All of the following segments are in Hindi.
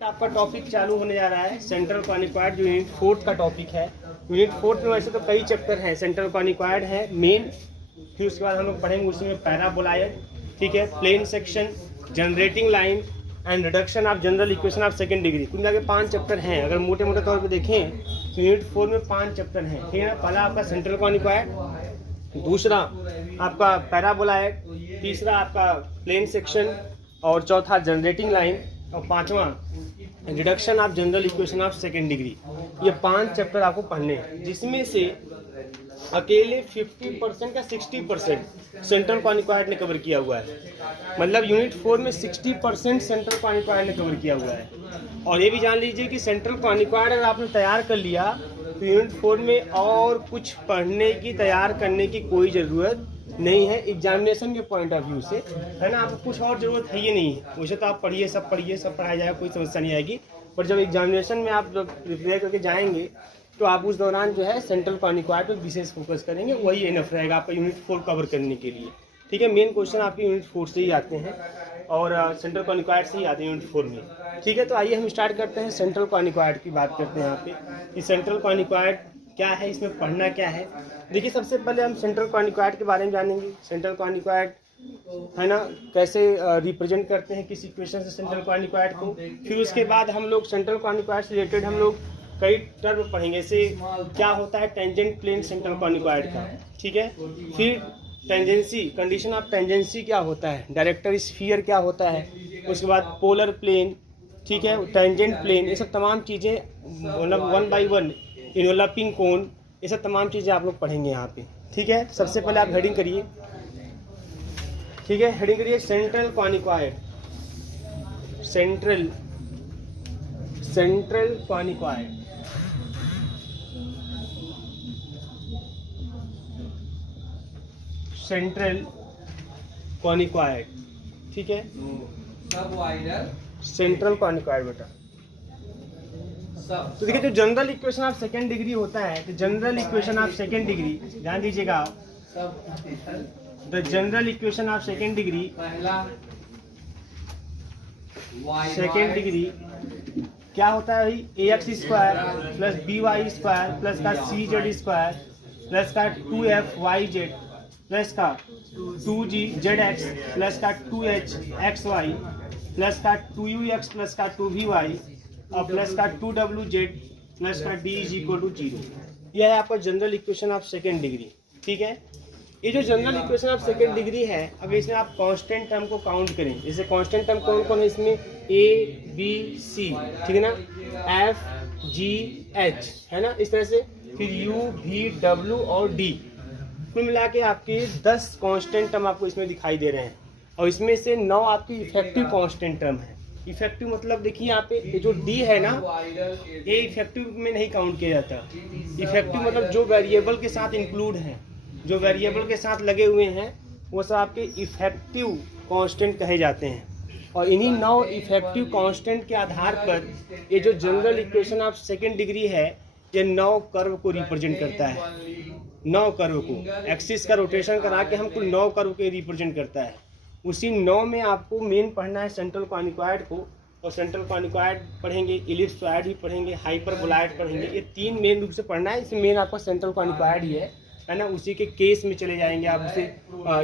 आपका टॉपिक चालू होने जा रहा है सेंट्रल कॉनिक्वायड जो यूनिट 4 का टॉपिक है। यूनिट 4 में वैसे तो कई चैप्टर हैं। सेंट्रल कॉनिक्वायड है मेन, फिर उसके बाद हम लोग पढ़ेंगे उसमें पैराबोलायड, ठीक है, plane section, generating line and reduction of general equation of second degree. कुल मिला के 5 चैप्टर हैं। अगर मोटे मोटे तौर पे देखें तो यूनिट 4 में 5 चैप्टर हैं, ठीक है। पहला आपका सेंट्रल कॉनिक्वायड, दूसरा आपका पैराबोलायड, तीसरा आपका प्लेन सेक्शन और चौथा जनरेटिंग लाइन और पांचवा reduction of general equation of second degree. ये 5 चैप्टर आपको पढ़ने हैं, जिसमें से अकेले 50% का 60% सेंट्रल कॉनिक्वायड ने कवर किया हुआ है। मतलब यूनिट 4 में 60% सेंट्रल कॉनिक्वायड ने कवर किया हुआ है। और ये भी जान लीजिए कि सेंट्रल कॉनिक्वायड अगर आपने तैयार कर लिया तो यूनिट 4 में और कुछ पढ़ने की, तैयार करने की कोई ज़रूरत नहीं है एग्जामिनेशन के पॉइंट ऑफ व्यू से, है ना। आपको कुछ और ज़रूरत है ही नहीं है। वैसे तो आप पढ़िए, सब पढ़ाया जाएगा, कोई समस्या नहीं आएगी। पर जब एग्जामिनेशन में आप जब प्रिपेयर करके जाएंगे तो आप उस दौरान जो है सेंट्रल कॉनिक्वायड पर विशेष फोकस करेंगे, वही इनफ रहेगा आपका यूनिट 4 कवर करने के लिए, ठीक है। मेन क्वेश्चन आपके यूनिट 4 से ही आते हैं और सेंट्रल कॉनिक्वायड से ही आते हैं यूनिट 4 में, ठीक है। तो आइए हम स्टार्ट करते हैं, सेंट्रल कॉनिक्वायड की बात करते हैं यहाँ पे कि सेंट्रल कॉनिक्वायड क्या है, इसमें पढ़ना क्या है। देखिए, सबसे पहले हम सेंट्रल कॉनिक्वायड के बारे में जानेंगे। सेंट्रल कॉनिक्वायड है ना, कैसे रिप्रेजेंट करते हैं किस इक्वेशन से सेंट्रल कॉनिक्वायड को। फिर उसके बाद हम लोग सेंट्रल कॉनिक्वायड से रिलेटेड हम लोग कई टर्म पढ़ेंगे, जैसे क्या होता है टेंजेंट प्लेन सेंट्रल कॉनिक्वायड का, ठीक है। फिर टेंजेंसी, कंडीशन ऑफ टेंजेंसी क्या होता है, डायरेक्टर स्फीयर क्या होता है, उसके बाद पोलर प्लेन, ठीक है, टेंजेंट प्लेन, ये सब तमाम चीज़ें मतलब 1 बाई 1, इनवेलपिंग कोन, ये सब तमाम चीज़ें आप लोग पढ़ेंगे यहाँ पे, ठीक है। सबसे पहले आप हेडिंग करिए, ठीक है, हेडिंग करिए सेंट्रल कॉनिक्वायड, सेंट्रल कॉनिक्वायड, सेंट्रल कॉनिक्वायड, ठीक है, सेंट्रल कॉनिक्वायड बेटा। तो देखिए, जो general equation of second degree होता है, तो general equation of second degree, ध्यान दीजिएगा, the general equation of second degree, second degree क्या होता है भाई, ax square plus by square plus का cz स्क्वायर प्लस का 2fyz प्लस का 2gzx प्लस का 2hxy प्लस का 2ux प्लस का 2vy और प्लस का 2wz प्लस का d इज इक्वल टू 0। यह है आपका general equation of second degree, ठीक है। ये जो general equation of second degree है, अगर इसमें आप कांस्टेंट टर्म को काउंट करें, जैसे कांस्टेंट टर्म कौन कौन है इसमें, a b c, ठीक है ना, f g h, है ना, इस तरह से, फिर u v w और d, कुल मिला के आपके 10 कांस्टेंट टर्म आपको इसमें दिखाई दे रहे हैं। और इसमें से 9 आपकी इफेक्टिव कांस्टेंट टर्म है। इफेक्टिव मतलब देखिए यहाँ पे ये जो डी है ना, ये इफेक्टिव में नहीं काउंट किया जाता। इफेक्टिव मतलब जो वेरिएबल के साथ इंक्लूड है, जो वेरिएबल के साथ लगे हुए हैं, वो सब आपके इफेक्टिव कांस्टेंट कहे जाते हैं। और इन्हीं 9 इफेक्टिव कांस्टेंट के आधार पर ये जो general equation of second degree है, ये 9 कर्व को रिप्रेजेंट करता है। 9 कर्व को एक्सिस का रोटेशन करा के हम कुल 9 कर्व के रिप्रेजेंट करता है। उसी 9 में आपको मेन पढ़ना है सेंट्रल कॉनिक्वायड को। और सेंट्रल कॉनिक्वायड पढ़ेंगे, इलिप्सॉइड भी पढ़ेंगे, हाइपरबोलॉइड पढ़ेंगे। ये 3 मेन रूप से पढ़ना है। इसमें मेन आपका सेंट्रल कॉनिक्वायड ही है ना। उसी के केस में चले जाएंगे आप, उसे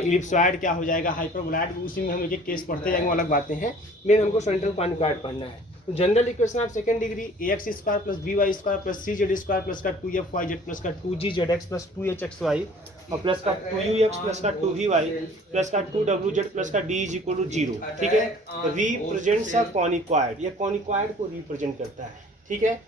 इलिप्सॉइड क्या हो जाएगा, हाइपरबोलॉइड, उसी में हम एक केस पढ़ते जाएंगे, अलग बातें हैं। मेन हमको सेंट्रल कॉनिक्वायड पढ़ना है। तो general equation of second degree ax square plus by square plus cz square plus का 2fyz प्लस का 2gzx प्लस 2hxy और प्लस का 2ux प्लस का 2vy प्लस का 2wz प्लस का d इज इक्वल टू 0, ठीक है। रिप्रेजेंट्स अ कॉनिक्वायड, ये कॉनिक्वायड को रिप्रेजेंट करता है, ठीक है।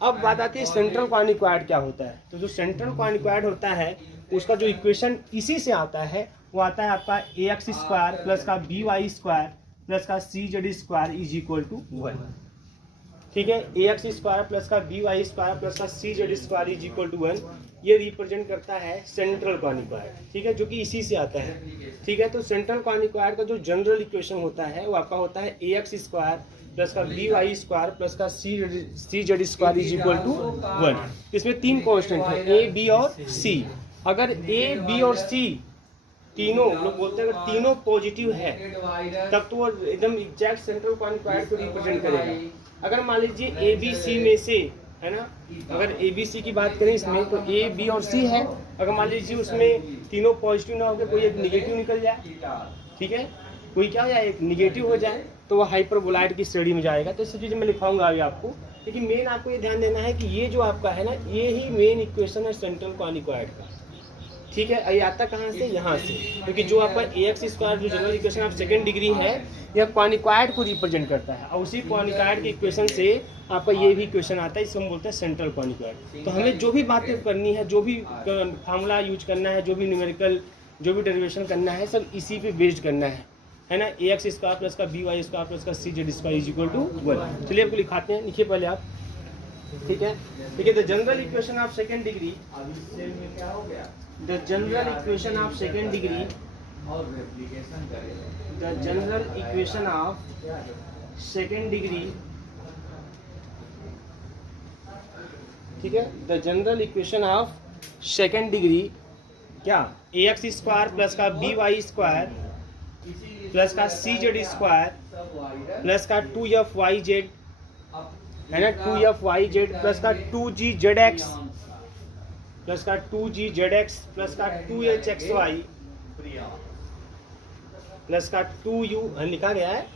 अब बात आती है सेंट्रल कॉनिक्वायड क्या होता है। तो जो सेंट्रल कॉनिक्वायड होता है, उसका जो इक्वेशन इसी से आता है, वो आता है आपका ax स्क्वायर प्लस का by स्क्वायर प्लस का cz square is equal to 1, ठीक है। ax स्क्वायर प्लस का by स्क्वायर प्लस का cz square is equal to 1, ये रिप्रेजेंट करता है सेंट्रल कॉनिक्वायड, ठीक है, जो कि इसी से आता है, ठीक है। तो सेंट्रल कॉनिक्वायड का जो जनरल इक्वेशन होता है, वो आपका होता है ax स्क्वायर प्लस का by स्क्वायर प्लस का cz square is equal to 1। इसमें 3 कांस्टेंट है, a b और c। अगर a b और c तीनों लोग बोलते हैं अगर तीनों पॉजिटिव है तब तो वो एकदम एग्जैक्ट सेंट्रल क्वाड्रिक्वाड को रिप्रेजेंट करेगा। अगर मान लीजिए ए बी सी में से, है ना, अगर ए बी सी की बात करें इसमें तो ए बी और सी है, अगर मान लीजिए उसमें तीनों पॉजिटिव ना होकर कोई एक निगेटिव निकल जाए, ठीक है, कोई क्या हो जाए एक निगेटिव हो जाए, तो वो हाइपरबोलॉइड की श्रेणी में जाएगा। तो इस चीज़ मैं लिखाऊंगा अभी आपको, लेकिन मेन आपको ये ध्यान देना है कि ये जो आपका है ना, ये ही मेन इक्वेशन है सेंट्रल क्वाड्रिक्वाड का, ठीक है। ये आता कहाँ से, यहाँ से, क्योंकि जो आपका ax स्क्वायर जो general equation of second degree है, यह क्वाड्रिक्वाड को रिप्रेजेंट करता है, और उसी क्वाड्रिक्वाड के इक्वेशन से आपका ये भी इक्वेशन आता है, इसको हम बोलते हैं सेंट्रल क्वाड्रिक्वाड। तो हमें जो भी बातें करनी है, जो भी फार्मूला यूज करना है, जो भी न्यूमेरिकल जो भी डेरिवेशन करना है, सब इसी पे बेस्ड करना है ना। ax स्क्वायर प्लस का by स्क्वायर प्लस का cz square is equal to 1। चलिए आपको लिखाते हैं, लिखिए पहले आप, ठीक है। देखिए the general equation of second degree, the general equation of second degree, the general equation of second degree, ठीक है, the general equation of second degree क्या, ax स्क्वायर प्लस का by स्क्वायर प्लस का cz स्क्वायर प्लस का 2fyz, है ना, 2fyz प्लस का 2gzx प्लस का 2gzx प्लस का 2hxy प्लस का 2u लिखा गया है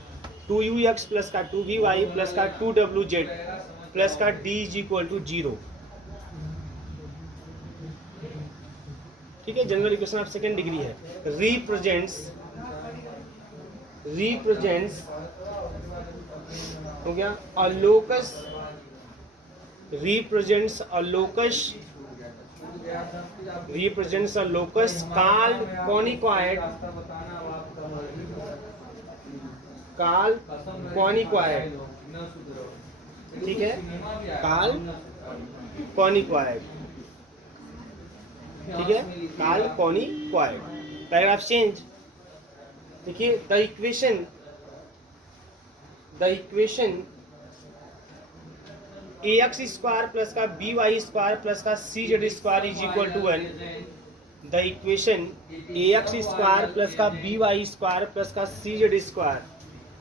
2ux प्लस का 2vy प्लस का 2wz प्लस का d इज इक्वल टू 0, ठीक है। General equation of second degree है। रिप्रेजेंट्स हो गया a locus, represents a locus called conicoid, ठीक है, कॉल्ड कॉनिक्वाड, ठीक है, कॉल्ड कॉनिक्वाड। पैराग्राफ चेंज, देखिए the equation ax square plus का by स्क्वायर प्लस का cz square is equal to 1, the equation ax square plus का by स्क्वायर प्लस का cz square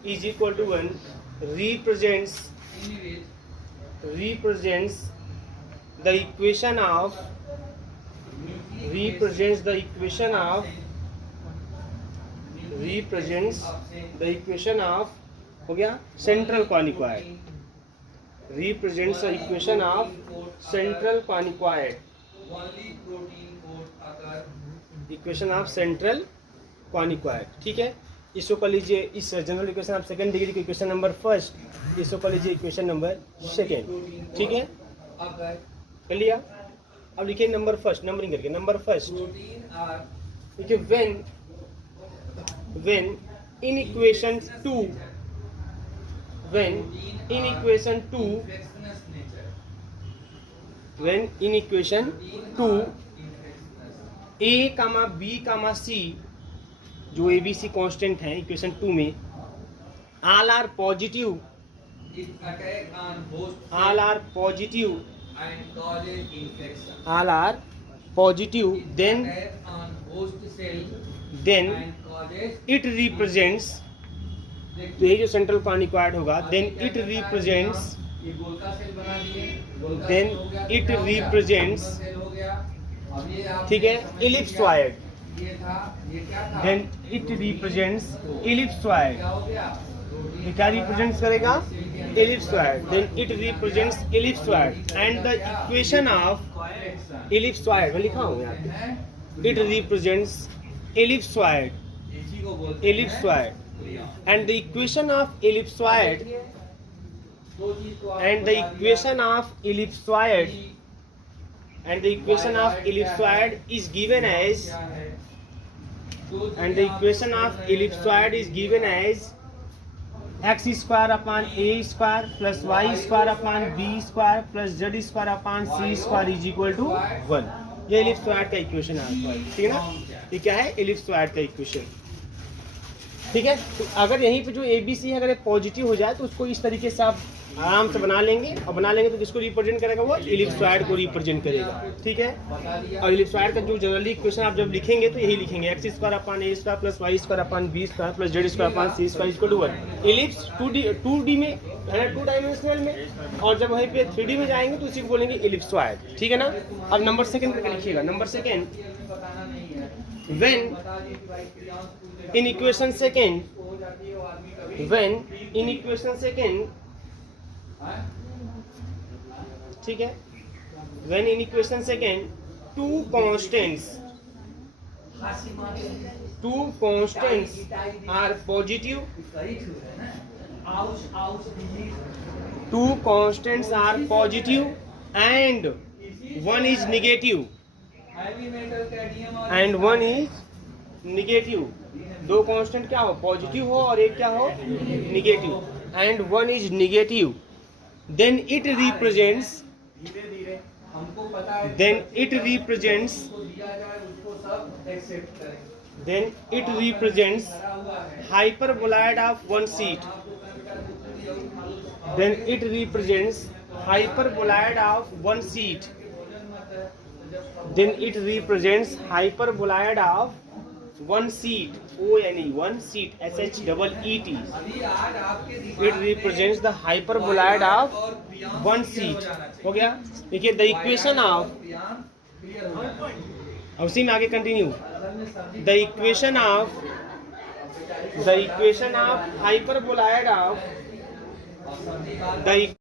is equal to 1 represents the equation of हो गया central क्वाड्रिक्वाड, represents the equation of central quadric, equation of central quadric, ठीक है। इसको कर लीजिए, इस general equation of second degree की इक्वेशन नंबर फर्स्ट, इसको कर लीजिए इक्वेशन नंबर सेकंड, ठीक है, कर लिया। अब लिखिए नंबर फर्स्ट, नंबरिंग करके नंबर फर्स्ट, देखिए when in equation 2 a comma b comma c जो abc कांस्टेंट है इक्वेशन 2 में, all are positive then it represents, तो ये जो सेंट्रल क्वाड्रिक्वाड होगा then it represents ठीक है ellipsoid, then it represents ellipsoid, ये क्या रिप्रेजेंट करेगा, ellipsoid, then it represents ellipsoid and the equation of ellipsoid, मैं लिखा हूँ यहाँ पे, it represents ellipsoid and the equation of ellipsoid is given as x square upon a square plus y square upon b square plus z square upon c square is equal to 1। ये एलिप्सॉइड का इक्वेशन है, ठीक है ना, ये क्या है एलिप्सॉइड का इक्वेशन। ठीक है। तो अगर यहीं पे जो ए बी सी है अगर ये पॉजिटिव हो जाए तो उसको इस तरीके से आप आराम से बना लेंगे, और बना लेंगे तो किसको रिप्रेजेंट करेगा, वो इलिप्सॉइड को रिप्रेजेंट करेगा। ठीक है। और इलिप्सॉइड का जो जनरली इक्वेशन आप जब लिखेंगे तो यही लिखेंगे, x square upon a square plus y square upon b square plus z square upon c square equal to 1। Ellipse 2D में है ना, 2 डायमेंशनल में, और जब वहीं पे 3D में जाएंगे तो उसी को बोलेंगे इलिप्सॉइड। ठीक है ना। अब नंबर सेकंड करके लिखिएगा। Number second, when in equation second, when in equation second, ठीक है, when in equation second two constants are positive, two constants are positive and one is negative, and one is negative, दो कांस्टेंट क्या हो, पॉजिटिव हो और एक क्या हो, negative, and one is negative, then it represents hyperboloid of one seat, then it represents hyperboloid of one seat, then it represents hyperboloid of one seat, O-N-E, one seat, S-H-E-E-T, it represents the hyperboloid of one seat। हो गया। देखिए द इक्वेशन ऑफ, उसी में आगे continue, the equation of hyperboloid of the,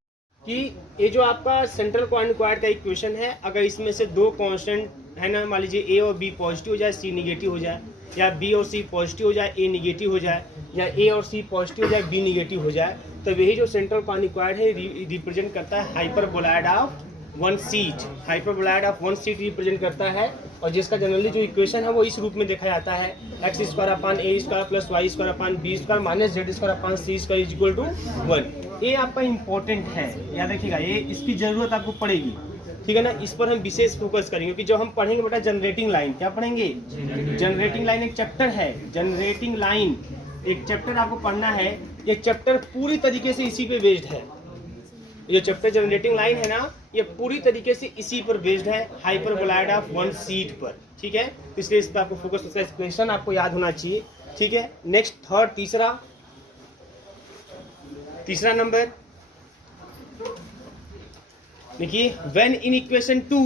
कि ये जो आपका सेंट्रल क्वाड्रेंट का इक्वेशन है, अगर इसमें से दो कांस्टेंट है ना, मान लीजिए ए और बी पॉजिटिव हो जाए, सी निगेटिव हो जाए, या बी और सी पॉजिटिव हो जाए, ए निगेटिव हो जाए, या ए और सी पॉजिटिव हो जाए, बी निगेटिव हो जाए, तो यही जो सेंट्रल क्वाड्रेंट है रिप्रेजेंट करता है hyperboloid of one seat, hyperboloid of one seat represent करता है, और जिसका जनरली जो इक्वेशन है वो इस रूप में देखा जाता है, x square upon a square plus y square upon b square minus z square upon c square is equal to 1। ये आपका इंपॉर्टेंट है, याद रखिएगा, ये इसकी जरूरत आपको पड़ेगी। ठीक है ना। इस पर हम विशेष फोकस करेंगे कि जो हम पढ़ेंगे बेटा जनरेटिंग लाइन, क्या पढ़ेंगे, जनरेटिंग लाइन एक चैप्टर है, जनरेटिंग लाइन एक चैप्टर आपको पढ़ना है। ये चैप्टर पूरी तरीके से इसी पे बेस्ड है, ये चैप्टर जनरेटिंग लाइन है ना, ये पूरी तरीके से इसी पर बेस्ड है, हाइपरबोलॉइड ऑफ वन सीट पर। ठीक है। इसलिए इस पर आपको फोकस, उसका एक्सप्लेनेशन आपको याद होना चाहिए। ठीक है। नेक्स्ट थर्ड, तीसरा नंबर देखिए, when in equation 2,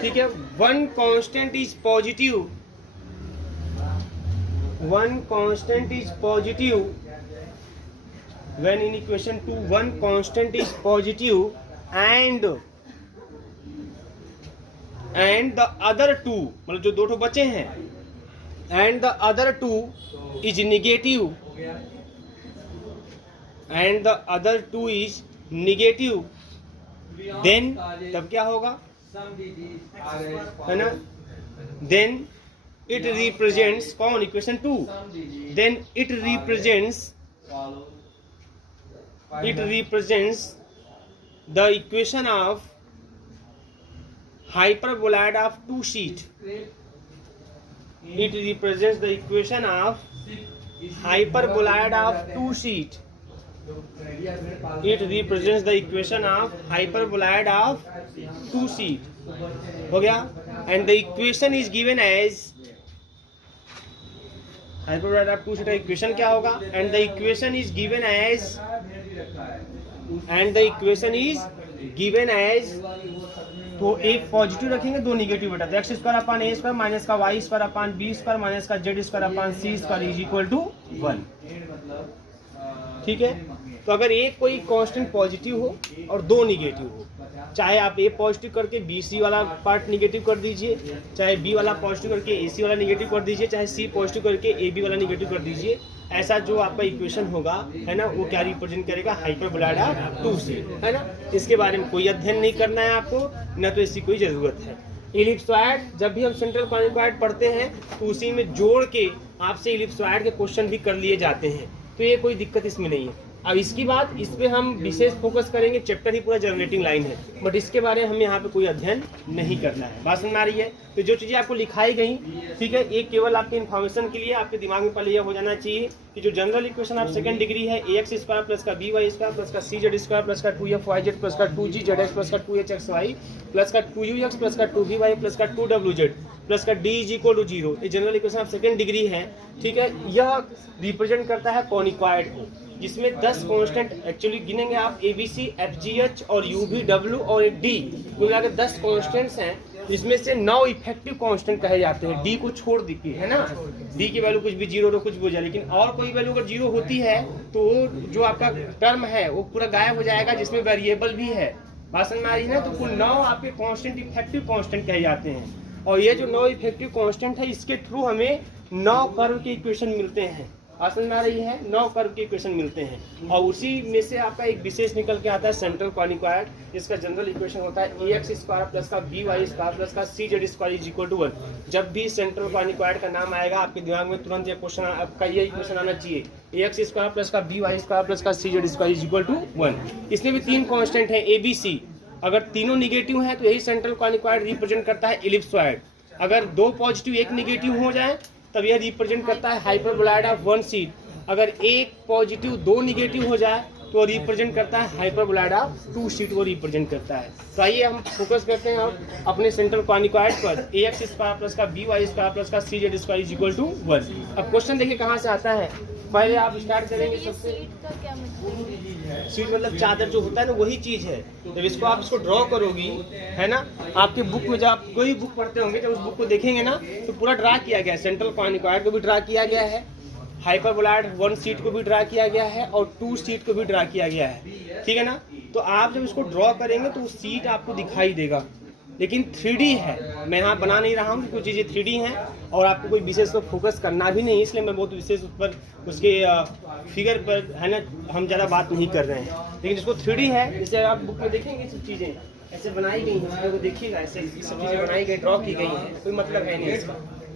ठीक है, one constant is positive, when in equation 2 one constant is positive and the other two, मतलब जो दो ठो बचे हैं, and the other two is negative, then तब क्या होगा, है ना, then it represents, कौन, equation 2, then it represents the equation of hyperboloid of two sheet, it represents the equation of hyperboloid of two sheet, it represents the equation of hyperboloid of two sheet। हो गया। and the equation is given as, hyperboloid of two sheet का इक्वेशन क्या होगा, and the equation is given as, तो एक पॉजिटिव रखेंगे, दो निगेटिव बेटा, तो x square upon a square minus का y square upon b square minus का z square upon c square is equal to 1। ठीक है। तो अगर एक कोई कांस्टेंट पॉजिटिव हो और दो निगेटिव हो, चाहे आप ए पॉजिटिव करके बी सी वाला पार्ट निगेटिव कर दीजिए, चाहे बी वाला पॉजिटिव करके ए सी वाला निगेटिव कर दीजिए, चाहे सी पॉजिटिव करके ए बी वाला निगेटिव कर दीजिए, ऐसा जो आपका इक्वेशन होगा, है ना, वो क्या रिप्रेजेंट करेगा, हाइपरबोलॉइड ऑफ टू सीट, है ना। इसके बारे में कोई अध्ययन नहीं करना है आपको, न तो इसकी कोई जरूरत है। इलिप्सॉइड, जब भी हम सेंट्रल क्वाड्रेंट पढ़ते हैं तो उसी में जोड़ के आपसे इलिप्सॉइड के क्वेश्चन भी कर लिए जाते हैं, तो ये कोई दिक्कत इसमें नहीं है। अब इसके बाद इस पे हम विशेष फोकस करेंगे, चैप्टर ही पूरा जनरेटिंग लाइन है, बट इसके बारे में हमें यहाँ पे कोई अध्ययन नहीं करना है। बात समझ में आ रही है? तो जो चीज़ें आपको लिखाई गई, ठीक है, ये केवल आपके इन्फॉर्मेशन के लिए, आपके दिमाग में पहले यह हो जाना चाहिए कि जो general equation of second degree है ax स्क्वायर प्लस का by स्क्वायर प्लस का cz स्क्वायर प्लस का 2fyz प्लस का 2gzx प्लस का 2hxy प्लस का 2ux प्लस का 2vy प्लस का 2wz प्लस का d इज इक्वल टू 0, ये general equation of second degree है, ठीक है। यह रिप्रेजेंट करता है कॉनिकॉइड को, जिसमें 10 कांस्टेंट एक्चुअली गिनेंगे आप, ABC, FGH और UV, W और D मिला के 10 कांस्टेंट्स हैं, जिसमें से 9 इफेक्टिव कांस्टेंट कहे जाते हैं, D को छोड़ दीजिए, है ना। D की वैल्यू कुछ भी 0 कुछ भी हो जाए, लेकिन और कोई वैल्यू अगर 0 होती है तो जो आपका टर्म है वो पूरा गायब हो जाएगा, जिसमें वेरिएबल भी है। बात समझ में आ रही है ना। तो कुल 9 आपके कांस्टेंट इफेक्टिव कांस्टेंट कहे जाते हैं, और ये जो 9 इफेक्टिव कांस्टेंट है, इसके थ्रू हमें 9 कर्व के इक्वेशन मिलते हैं। समझ में आ रही है? 9 कर्व के इक्वेशन मिलते हैं, और उसी में से आपका एक विशेष निकल के आता है सेंट्रल कॉनिकॉइड, जिसका जनरल इक्वेशन होता है ax स्क्वायर प्लस का by स्क्वायर प्लस का cz square is equal to 1। जब भी सेंट्रल कॉनिकॉइड का नाम आएगा, आपके दिमाग में तुरंत ये क्वेश्चन, आपका ये इक्वेशन आना चाहिए, ax स्क्वायर प्लस का by स्क्वायर प्लस का cz square is equal to 1। इसमें भी 3 कांस्टेंट है ABC, अगर तीनों निगेटिव हैं तो यही सेंट्रल कॉनिकॉइड रिप्रेजेंट करता है इलिप्सॉइड। अगर 2 पॉजिटिव 1 निगेटिव हो जाए तब यह रिप्रेजेंट करता है हाइपरबोलॉइड ऑफ 1 सीट। अगर 1 पॉजिटिव 2 निगेटिव हो जाए तो रिप्रेजेंट करता है हाइपरबोलॉइड ऑफ 2 सीट, वो रिप्रेजेंट करता है। तो आइए हम फोकस करते हैं अब अपने सेंट्रल कॉनिकॉइड पर, ax स्क्वायर प्लस का by स्क्वायर प्लस का cz square is equal to 1। अब क्वेश्चन देखिए कहाँ से आता है। पहले आप स्टार्ट करेंगे सबसे, सीट मतलब चादर जो होता है ना, वही चीज है। जब इसको आप इसको ड्रॉ करोगी, है ना, आपके बुक में जब आप कोई बुक पढ़ते होंगे, जब उस बुक को देखेंगे ना तो पूरा ड्रा किया गया है। सेंट्रल कॉनिकॉइड को भी ड्रा किया गया है, हाइपरबोलॉइड 1 सीट को भी ड्रा किया गया है, और 2 सीट को भी ड्रा किया गया है, ठीक है ना। तो आप जब इसको ड्रॉ करेंगे तो सीट आपको दिखाई देगा, लेकिन 3D है। मैं यहाँ बना नहीं रहा हूँ, कुछ चीज़ें 3D हैं और आपको कोई विशेष पर फोकस करना भी नहीं, इसलिए मैं बहुत विशेष उस पर, उसके फिगर पर, है ना, हम ज़्यादा बात नहीं कर रहे हैं। लेकिन जिसको 3D है, जैसे आप बुक में देखेंगे सब चीज़ें ऐसे बनाई गई हैं, उसको देखिएगा, ऐसे सब चीज़ें बनाई गई, ड्रॉ की गई हैं, कोई मतलब है नहीं इसका।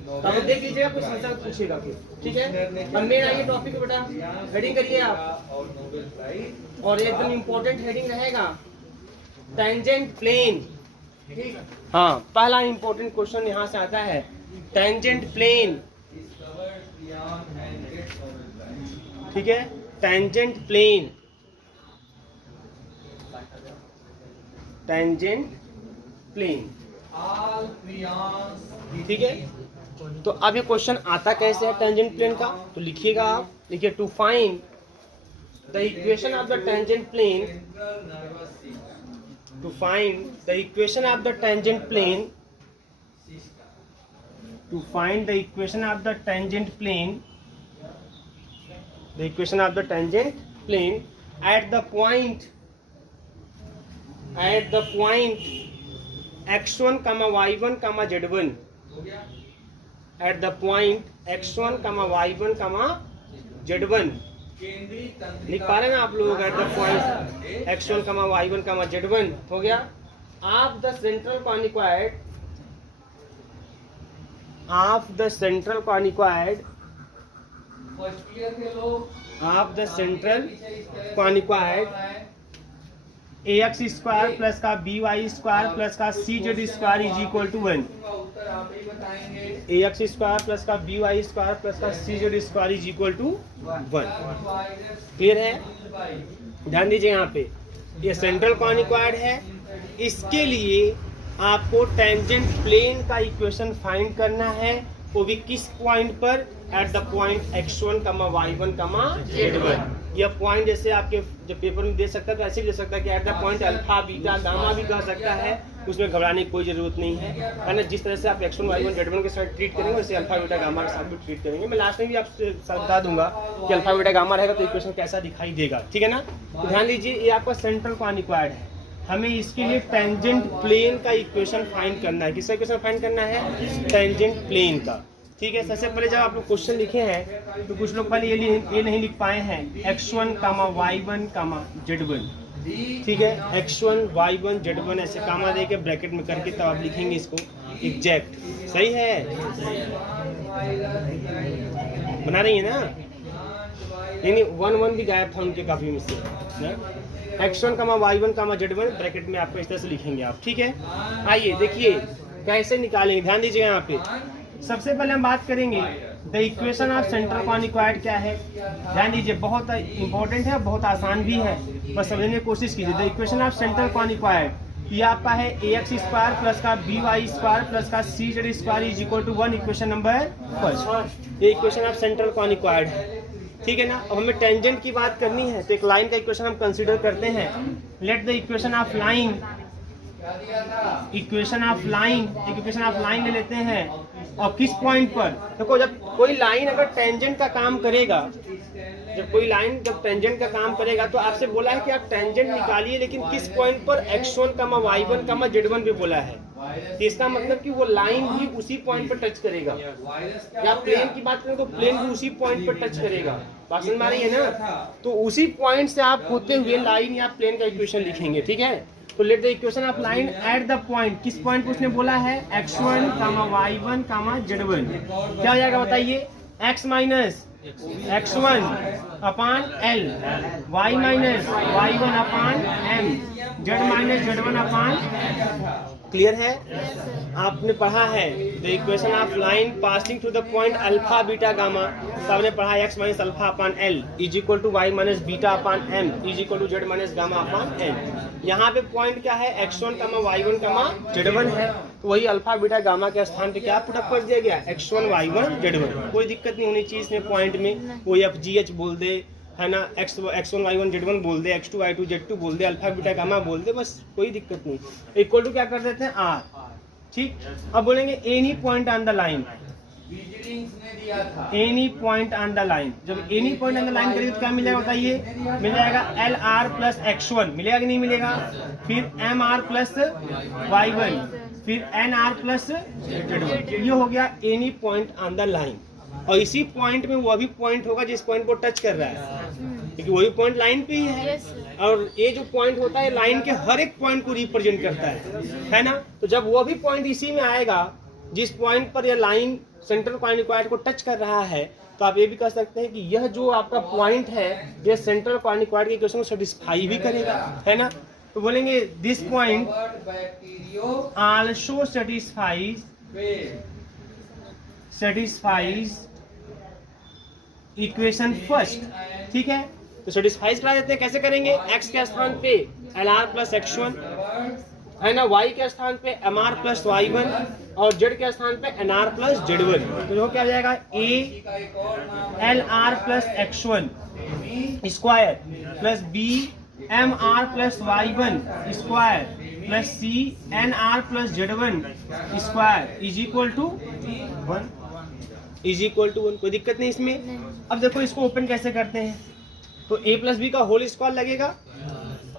तो आप देख लीजिएगा, कुछ समस्या पूछिएगा फिर, ठीक है। अब मेरा ये टॉपिक है बेटा, हेडिंग करिए आप, और एकदम इम्पोर्टेंट हेडिंग रहेगा टेंजेंट प्लेन। हाँ, पहला इम्पोर्टेंट क्वेश्चन यहाँ से आता है, टेंजेंट प्लेन, ठीक है, टेंजेंट प्लेन, टेंजेंट प्लेन, ठीक है। तो अब ये क्वेश्चन आता कैसे है टेंजेंट प्लेन का, तो लिखिएगा आप, लिखिए to find the equation of the tangent plane, to find the equation of the tangent plane, to find the equation of the tangent plane, the equation of the tangent plane at the point x1 comma y1 comma z1, at the point x1 comma y1 comma z1, लिख पा रहे हैं ना आप लोग, एट द पॉइंट x1 कमा y1 कमा z1 हो गया। Of the central conicoid, of the central conicoid, of the central conicoid ax square plus का by स्क्वायर प्लस का cz square is equal to 1। ax square plus का by स्क्वायर प्लस का cz square is equal to 1। Clear है? ध्यान दीजिए, यहाँ पे ये सेंट्रल कॉनिकॉइड है, इसके लिए आपको टेंजेंट प्लेन का इक्वेशन फाइंड करना है, वो भी किस पॉइंट पर, एट द पॉइंट x1 कमा y1 कमा z1। यह पॉइंट जैसे आपके जब पेपर में दे सकता है तो ऐसे भी दे सकता है कि eight the point alpha beta gamma भी कह सकता है, उसमें घबराने की कोई जरूरत नहीं है ना। जिस तरह से आप x1 y1 z1 के साथ ट्रीट करेंगे, वैसे अल्फा बीटा गामा के साथ भी ट्रीट करेंगे। मैं लास्ट में भी आपसे बता दूंगा कि अल्फा बीटा गामा रहेगा तो इक्वेशन कैसा दिखाई देगा, ठीक है ना। तो ध्यान दीजिए, ये आपका सेंट्रल कॉनिकॉइड है, हमें इसके लिए टेंजेंट प्लेन का इक्वेशन फाइंड करना है। किसका इक्वेशन फाइंड करना है? टेंजेंट प्लेन का, ठीक है। सबसे पहले जब आप लोग क्वेश्चन लिखे हैं तो कुछ लोग पहले ये नहीं लिख पाए हैं, x1 कामा y1 कामा z1, ठीक है। x1 y1 z1 ऐसे कामा दे के ब्रैकेट में करके तब आप लिखेंगे इसको एग्जैक्ट, सही है, बना रही है ना। यानी 1 1 भी गायब था उनके काफी में से। x1 y1 z1 ब्रैकेट में आपको इस तरह से लिखेंगे आप, ठीक है। आइए देखिए कैसे निकालेंगे, ध्यान दीजिएगा यहाँ पे। सबसे पहले हम बात करेंगे द इक्वेशन ऑफ सेंट्रल कॉनिक्वाइड क्या है। ध्यान दीजिए, बहुत इंपॉर्टेंट है, बहुत आसान भी है, बस समझने की कोशिश कीजिए। The equation of central conicoid ये आपका है ax स्क्वायर प्लस का by स्क्वायर प्लस का cz square is equal to 1, equation number first. ये इक्वेशन ऑफ सेंट्रल कॉनिक्वाइड है, ठीक है ना। अब हमें टेंजेंट की बात करनी है तो एक लाइन का इक्वेशन हम कंसीडर करते हैं। Let the equation of line, equation of line ले लेते हैं। और किस पॉइंट पर देखो, जब कोई लाइन अगर टेंजेंट का काम करेगा, जब टेंजेंट का काम करेगा तो आपसे बोला है कि आप टेंजेंट निकालिए, लेकिन किस पॉइंट पर x1 y1 z1 पे बोला है। तो इसका मतलब कि वो लाइन भी उसी पॉइंट पर टच करेगा। या प्लेन की बात करें तो प्लेन भी उसी पॉइंट पर टच करेगा। बात समझ में आ रही है ना। तो उसी पॉइंट से आप होते हुए लाइन या प्लेन का इक्वेशन लिखेंगे, ठीक है। तो let the equation of line at the point, किस पॉइंट पर उसने बोला है x1 y1 z1, क्या हो जाएगा बताइए। x minus x1 upon l, y minus y1 upon m, z minus z1 upon. Clear है, आपने पढ़ा है the equation of line passing through the point alpha beta gamma, सबने पढ़ा x minus alpha upon l is equal to y minus beta upon m is equal to z minus gamma upon n। यहाँ पे पॉइंट क्या है, x1 y1 z1 है, तो वही अल्फा बीटा गामा के स्थान पे क्या पुटअप कर दिया गया, x1 y1 z1। कोई दिक्कत नहीं होनी चाहिए इसमें पॉइंट में, कोई FGH बोल दे है ना, x1 y1 z1 बोल दे, x2 y2 z2 बोल दे, अल्फा बीटा गामा बोल दे, बस कोई दिक्कत नहीं। इक्वल टू क्या कर देते हैं r, ठीक। अब बोलेंगे any point on the line, any point on the line. जब any point on the line करेंगे तो क्या मिलेगा बताइए, मिल जाएगा LR प्लस x1, मिलेगा कि नहीं मिलेगा। फिर MR प्लस y1, फिर NR प्लस z1। ये हो गया any point on the line. और इसी पॉइंट में वो भी पॉइंट होगा जिस पॉइंट को टच कर रहा है, क्योंकि वही पॉइंट लाइन पे ही है। और ये जो पॉइंट होता है लाइन के हर एक पॉइंट को रिप्रेजेंट करता है ना। तो जब वो भी पॉइंट इसी में आएगा जिस पॉइंट पर ये लाइन सेंट्रल कॉनिक्वाइड को टच कर रहा है, तो आप ये भी कह सकते हैं कि यह जो आपका पॉइंट है ये सेंट्रल कॉनिक्वाइड के इक्वेशन को सेटिस्फाई भी करेगा, है ना। तो बोलेंगे this point also satisfies equation first, ठीक है। तो सेटिस्फाइज करा देते हैं, कैसे करेंगे, x के स्थान पे LR प्लस x1 है ना, y के स्थान पे MR प्लस y1 और z के स्थान पे NR प्लस z1। तो जो क्या हो जाएगा a LR plus x1 square plus b MR plus y1 square plus c NR plus z1 square is equal to 1, is equal to 1। कोई दिक्कत नहीं इसमें। अब देखो इसको ओपन कैसे करते हैं, तो a प्लस बी का होल स्क्वायर लगेगा।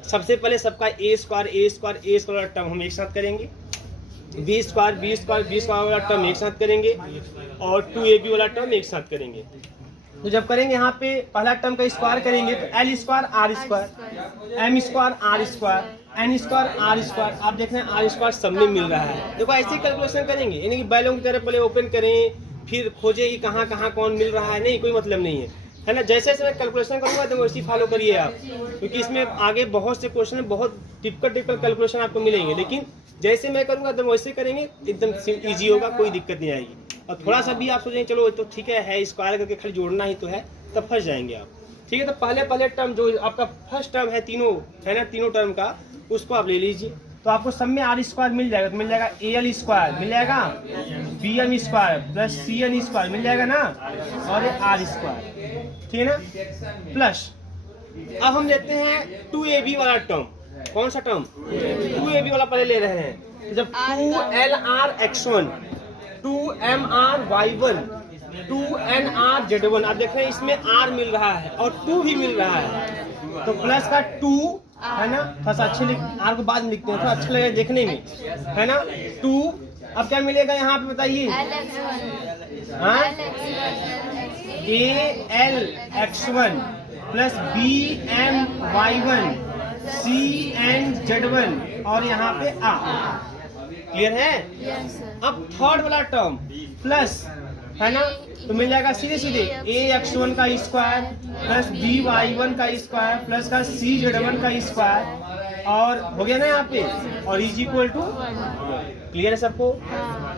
सबसे पहले सबका a स्क्वायर वाला टर्म हम एक साथ करेंगे, b स्क्वायर वाला टर्म एक साथ करेंगे और 2ab वाला टर्म एक साथ करेंगे। तो जब करेंगे यहाँ पे पहला टर्म का स्क्वायर करेंगे तो l square r square, m square r square, n square r square. आप देख रहे हैं r स्क्वायर सब में मिल रहा है। देखो ऐसे कैलकुलेशन करेंगे, यानी कि बैलों की तरह पहले ओपन करें फिर खोजे कि कहाँ कहाँ कौन मिल रहा है, नहीं कोई मतलब नहीं है ना। जैसे जैसे मैं कैलकुलेशन करूँगा तो वैसे फॉलो करिए आप, क्योंकि इसमें आगे बहुत से क्वेश्चन बहुत टिपिकल कैलकुलेशन आपको मिलेंगे, लेकिन जैसे मैं करूँगा तो वैसे करेंगे एकदम ईजी होगा, कोई दिक्कत नहीं आएगी। और थोड़ा सा भी आप सोचेंगे चलो तो ठीक है स्क्वायर करके खाली जोड़ना ही तो है, तब फंस जाएंगे आप, ठीक है। तो पहले टर्म जो आपका फर्स्ट टर्म है तीनों है ना, तीनों टर्म का उसको आप ले लीजिए। तो आपको सब में r स्क्वायर मिल जाएगा, तो मिल जाएगा AL स्क्वायर मिल जाएगा, BM square plus CN square मिल जाएगा ना, और ये r स्क्वायर, ठीक है ना। प्लस अब हम लेते हैं 2AB वाला टर्म। कौन सा टर्म, 2AB वाला पहले ले रहे हैं। जब 2LR x1 2MR y1 2NR z1, आप देख रहे हैं इसमें r मिल रहा है और 2 भी मिल रहा है, तो प्लस का 2 है ना, थोड़ा सा अच्छे आर को बाद में लिखते हैं, थोड़ा अच्छा लगेगा देखने में, है ना। 2 अब क्या मिलेगा यहाँ पे बताइए, AL x1 plus BM y1 CN z1 और यहाँ पे R। क्लियर है। अब थर्ड वाला टर्म प्लस है ना, तो मिल जाएगा सीधे सीधे ax1 का स्क्वायर प्लस by1 का स्क्वायर प्लस का cz1 का स्क्वायर, और हो गया ना यहाँ पे, और इज इक्वल टू, क्लियर है सबको?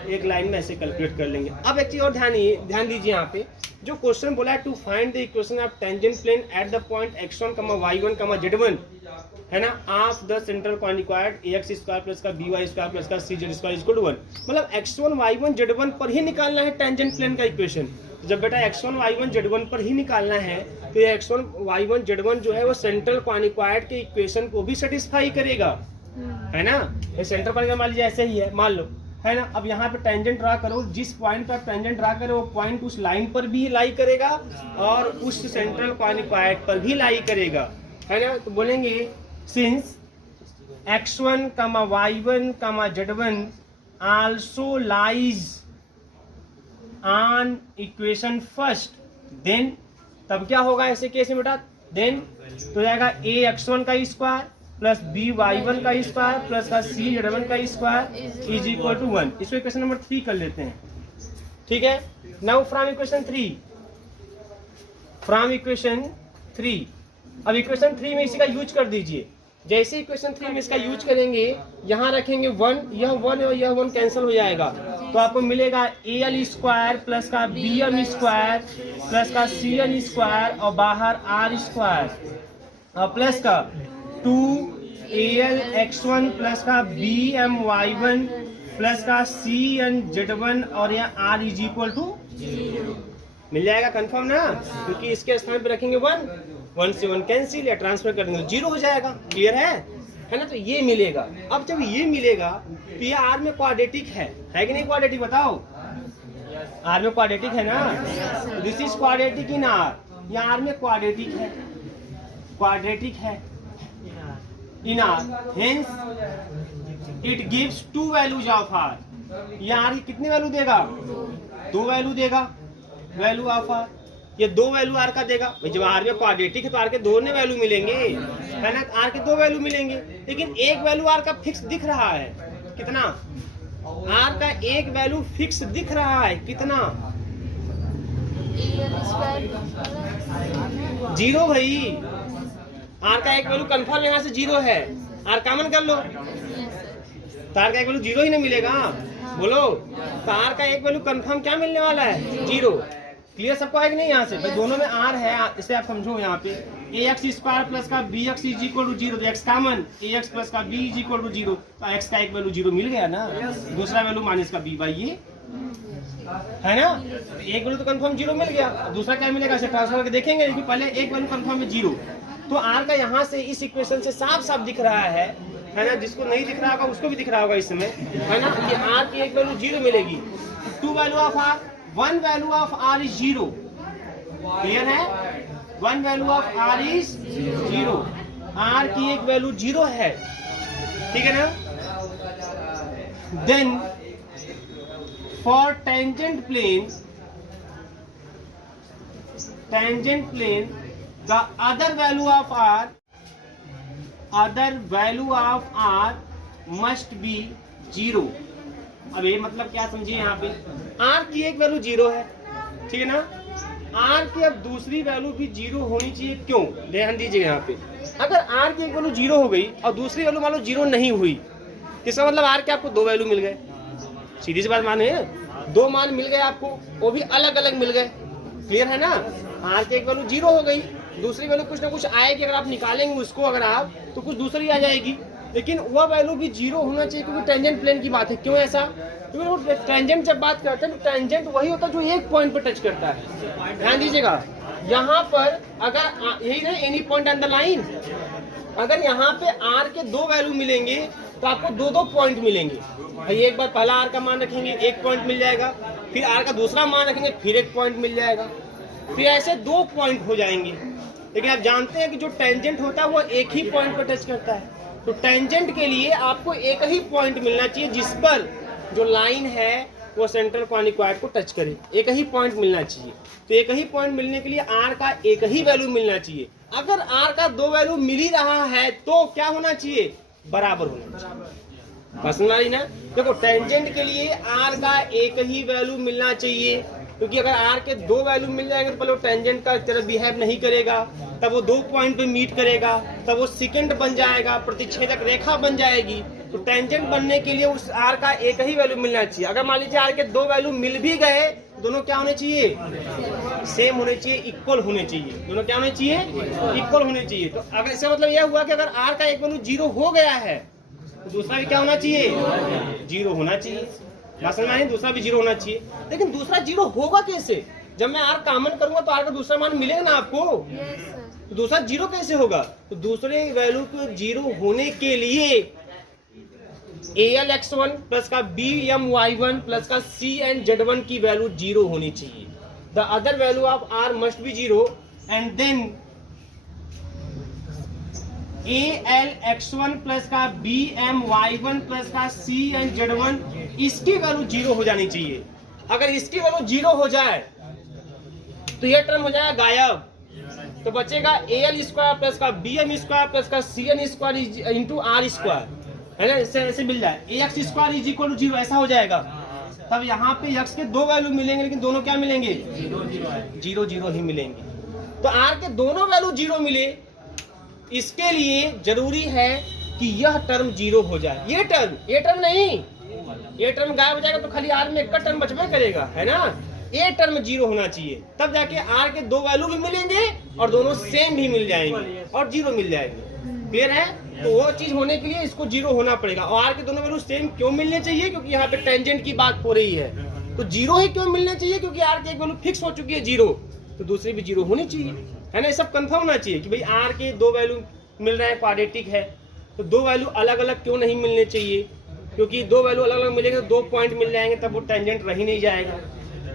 एक लाइन में ऐसे कैलकुलेट कर लेंगे। अब एक चीज और ध्यान दीजिए, यहाँ पे जो क्वेश्चन बोला है to find the equation of tangent plane at the point x1, y1, z1, है ना, of the central quadric ax square plus का by स्क्वायर प्लस का cz स्क्वायर इक्वल टू 1, मतलब x1 y1 z1 पर ही निकालना है टेंजेंट प्लेन का इक्वेशन। जब बेटा x1 y1 z1 पर ही निकालना है तो ये x1 y1 z1 जो है वो सेंट्रल क्वाड्रिक्वाड के इक्वेशन को भी सेटिस्फाई करेगा, है ना। ये सेंट्रल क्वाड्रिक्वाड मान लीजिए ऐसे ही है, मान लो, है ना। अब यहाँ पे टेंजेंट ड्रा करो, जिस पॉइंट पर टेंजेंट ड्रा करे वो पॉइंट उस लाइन पर भी लाई करेगा और उस सेंट्रल क्वाड्रिक्वाड पर भी लाई करेगा, है ना। तो बोलेंगे since x1, y1, z1 also lies on equation first, then तब क्या होगा ऐसे केस में बेटा, देन तो जाएगा ax1 का स्क्वायर प्लस by1 का स्क्वायर प्लस का cz1 का स्क्वायर इज इक्वल टू 1। इसको इक्वेशन नंबर 3 कर लेते हैं, ठीक है। नाउ फ्रॉम इक्वेशन 3, अब इक्वेशन 3 में इसी का यूज कर दीजिए। जैसे इक्वेशन 3 में इसका यूज करेंगे, यहाँ रखेंगे 1, यह 1 और यह 1 कैंसिल हो जाएगा, तो आपको मिलेगा al स्क्वायर प्लस का bm स्क्वायर प्लस का cn स्क्वायर और बाहर r स्क्वायर और प्लस का 2al x1 प्लस का bm y1 प्लस का cn z1 और यह r इज इक्वल टू 0 मिल जाएगा, कंफर्म ना, क्योंकि इसके स्थान पे रखेंगे 1 से 1 कैंसिल या ट्रांसफर कर देंगे तो 0 हो जाएगा, क्लियर है ना। तो ये मिलेगा। अब जब ये मिलेगा तो ये आर में क्वाड्रेटिक है कि नहीं क्वाड्रेटिक, बताओ, आर में क्वाड्रेटिक है ना, this is quadratic in r, ये आर में क्वाड्रेटिक है in r, hence it gives 2 values of r. ये आर की कितनी वैल्यू देगा, 2 वैल्यू देगा, वैल्यू ऑफ आर, ये 2 वैल्यू आर का देगा। जब आर में क्वाड्रेटिक है तो आर के 2 वैल्यू मिलेंगे, है ना, आर के 2 वैल्यू मिलेंगे, लेकिन एक वैल्यू आर का फिक्स दिख रहा है, कितना, आर का एक वैल्यू फिक्स दिख रहा है, कितना, 0 भाई, आर का एक वैल्यू कंफर्म यहाँ से 0 है, आर कॉमन कर लो तो आर का एक वैल्यू 0 ही नहीं मिलेगा, बोलो, तो आर का एक वैल्यू कंफर्म क्या मिलने वाला है, 0। क्लियर सबको है कि नहीं? यहाँ से भाई दोनों में आर है, इसे आप समझो यहाँ पे ax स्क्वायर प्लस का bx इज इक्वल टू 0, तो x कॉमन, ax प्लस का b इज इक्वल टू 0, तो x का एक वैल्यू 0 मिल गया ना, दूसरा वैल्यू माइनस का b बाई ये, है ना, एक वैल्यू तो कंफर्म 0 मिल गया, दूसरा क्या मिलेगा इसे ट्रांसफर करके देखेंगे, लेकिन पहले एक वैल्यू कंफर्म है 0, तो आर का यहाँ से इस इक्वेशन से साफ साफ दिख रहा है ना, जिसको नहीं दिख रहा होगा उसको भी दिख रहा होगा इस समय, है ना, कि आर की एक वैल्यू 0 मिलेगी, 2 value of r, 1 value of r is 0, clear है, 1 value of r is 0, r की एक वैल्यू 0 है, ठीक है ना। Then for tangent plane the other value of r must be 0। अब ये मतलब क्या समझिए, यहाँ पे आर की एक वैल्यू 0 है, ठीक है ना, आर की अब दूसरी वैल्यू भी 0 होनी चाहिए, क्यों, ध्यान दीजिए यहाँ पे, अगर आर की एक वैल्यू 0 हो गई और दूसरी वैल्यू मान लो 0 नहीं हुई, इसका मतलब आर के आपको 2 वैल्यू मिल गए, सीधी सी बात माने, 2 मान मिल गए आपको, वो भी अलग अलग मिल गए, क्लियर है ना। आर की एक वैल्यू 0 हो गई, दूसरी वैल्यू कुछ ना कुछ आएगी, अगर आप निकालेंगे उसको अगर आप, तो कुछ दूसरी आ जाएगी, लेकिन वह वैल्यू भी 0 होना चाहिए, क्योंकि टेंजेंट प्लेन की बात है। क्यों ऐसा, क्योंकि वो टेंजेंट जब बात करते हैं तो टेंजेंट वही होता है जो एक पॉइंट पर टच करता है, ध्यान दीजिएगा, यहाँ पर अगर यही ना any point on the line, अगर यहाँ पे आर के 2 वैल्यू मिलेंगे तो आपको 2 पॉइंट मिलेंगे, एक बार पहला आर का मान रखेंगे 1 पॉइंट मिल जाएगा, फिर आर का दूसरा मान रखेंगे फिर 1 पॉइंट मिल जाएगा, फिर ऐसे 2 पॉइंट हो जाएंगे। लेकिन आप जानते हैं कि जो टेंजेंट होता है वो एक ही पॉइंट पर टच करता है, तो टेंजेंट के लिए आपको एक ही पॉइंट मिलना चाहिए जिस पर जो लाइन है वो सेंट्रल क्वाड्रिक्वाड को टच करे, एक ही पॉइंट मिलना चाहिए। तो एक ही पॉइंट मिलने के लिए आर का एक ही वैल्यू मिलना चाहिए। अगर आर का 2 वैल्यू मिल ही रहा है तो क्या होना चाहिए, बराबर होना चाहिए। पसंद आई ना, देखो टेंजेंट के लिए आर का एक ही वैल्यू मिलना चाहिए, क्योंकि अगर आर के दो वैल्यू मिल जाएंगे तो पहले वो टेंजेंट का तरह बिहेव नहीं करेगा, तब वो 2 पॉइंट पे मीट करेगा, तब वो सेकंड बन जाएगा, प्रतिच्छेदक रेखा बन जाएगी। तो टेंजेंट बनने के लिए उस आर का एक ही वैल्यू मिलना चाहिए। अगर मान लीजिए आर के दो वैल्यू मिल भी गए, दोनों क्या होने चाहिए, सेम होने चाहिए, इक्वल होने चाहिए। दोनों क्या होने चाहिए, इक्वल होने चाहिए। तो अगर इसका मतलब यह हुआ कि अगर आर का एक वैल्यू 0 हो गया है तो दूसरा भी क्या होना चाहिए, 0 होना चाहिए। बात समझ में आई? दूसरा भी 0 होना चाहिए। लेकिन दूसरा 0 होगा कैसे? जब मैं आर कॉमन करूंगा तो आर का दूसरा मान मिलेगा ना आपको। तो दूसरा 0 कैसे होगा? तो दूसरे वैल्यू को 0 होने के लिए ALX1 प्लस का BMY1 प्लस का CN/Z1 की वैल्यू 0 होनी चाहिए। The other value of R must be 0 and then ALX1 plus का BMY1 प्लस का CN/Z1 इसकी वैल्यू 0 हो जानी चाहिए। अगर इसकी वैल्यू 0 हो जाए तो यह टर्म हो जाएगा गायब। तो बचेगा AL² प्लस का BM² प्लस का CN² इंटू R², है ना? इससे ऐसे मिल जाए AX² इज इक्वल टू 0, ऐसा हो जाएगा। तब यहाँ पे x के दो वैल्यू मिलेंगे, लेकिन दोनों क्या मिलेंगे, 0 0 ही मिलेंगे। तो R के दोनों वैल्यू 0 मिले, इसके लिए जरूरी है कि यह टर्म 0 हो जाए। ये टर्म नहीं, ये टर्म गायब हो जाएगा तो खाली R में एक का टर्म बचबे करेगा, है ना? ये टर्म 0 होना चाहिए, तब जाके R के दो वैल्यू भी मिलेंगे और दोनों सेम भी मिल जाएंगे और 0 मिल जाएंगे। क्लियर है? तो वो चीज होने के लिए इसको 0 होना पड़ेगा। और आर के दोनों वैल्यू सेम क्यों मिलने चाहिए? क्योंकि यहाँ पे टेंजेंट की बात हो रही है। तो 0 ही क्यों मिलने चाहिए? क्योंकि आर की एक वैल्यू फिक्स हो चुकी है 0, तो दूसरी भी 0 होनी चाहिए, है ना? ये सब कंफर्म होना चाहिए कि भाई आर के दो वैल्यू मिल रहे हैं, क्वाड्रेटिक है, तो दो वैल्यू अलग अलग क्यों नहीं मिलने चाहिए? क्योंकि दो वैल्यू अलग अलग मिलेंगे तो 2 पॉइंट मिल जाएंगे, तब वो टेंजेंट रह ही नहीं जाएगा।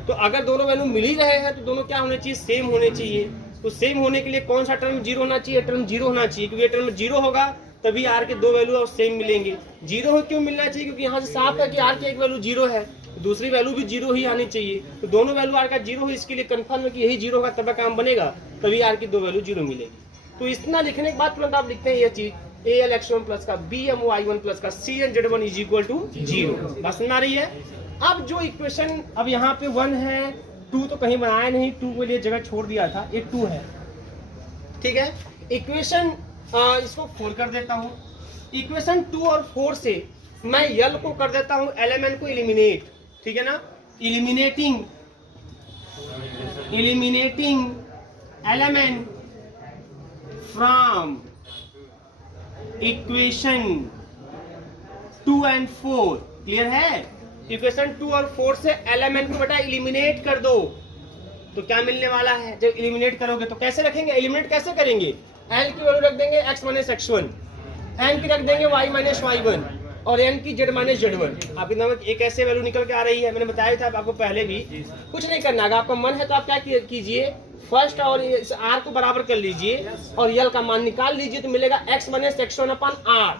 तो अगर दोनों वैल्यू मिल ही रहे हैं तो दोनों क्या होने चाहिए, सेम होने चाहिए। तो सेम होने के लिए कौन सा टर्म 0 होना चाहिए? टर्म 0 होना चाहिए, क्योंकि टर्म 0 होगा तभी आर के दो वैल्यू और सेम मिलेंगे। 0 क्यों मिलना चाहिए? क्योंकि यहाँ से साफ है कि आर की एक वैल्यू 0 है, दूसरी वैल्यू भी 0 ही आनी चाहिए। तो दोनों वैल्यू आर का 0 है, इसके लिए कंफर्म है कि यही 0 होगा, तब काम बनेगा, तभी आर की दो वैल्यू 0 मिलेगी। तो इतना लिखने के बाद तुरंत आप लिखते हैं ये चीज, ALX1 प्लस का BMY1 प्लस का CN/Z1 इज इक्वल टू 0। बात समझ आ रही है? अब जो इक्वेशन, अब यहाँ पे 1 है, 2 तो कहीं बनाया नहीं, 2 के लिए जगह छोड़ दिया था, ये 2 है, ठीक है। इक्वेशन इसको 4 कर देता हूँ। इक्वेशन 2 और 4 से मैं यल को कर देता हूँ, एलिमेंट को इलिमिनेट, ठीक है ना? Eliminating element from equation 2 and 4। Clear है? इक्वेशन 2 और 4 से एलिमेंट को बेटा इलिमिनेट कर दो, तो क्या मिलने वाला है? जब इलिमिनेट करोगे तो कैसे रखेंगे? इलिमिनेट कैसे करेंगे? L की वैल्यू रख देंगे x माइनस x1, n की रख देंगे y माइनस y1 और n की z माइनस z1। आपके नंबर एक ऐसे वैल्यू निकल के आ रही है, मैंने बताया था आपको पहले भी। कुछ नहीं करना, अगर आपका मन है तो आप क्या कीजिए, फर्स्ट और इस r को बराबर कर लीजिए और यल का मान निकाल लीजिए, तो मिलेगा x माइनस x1 अपन r।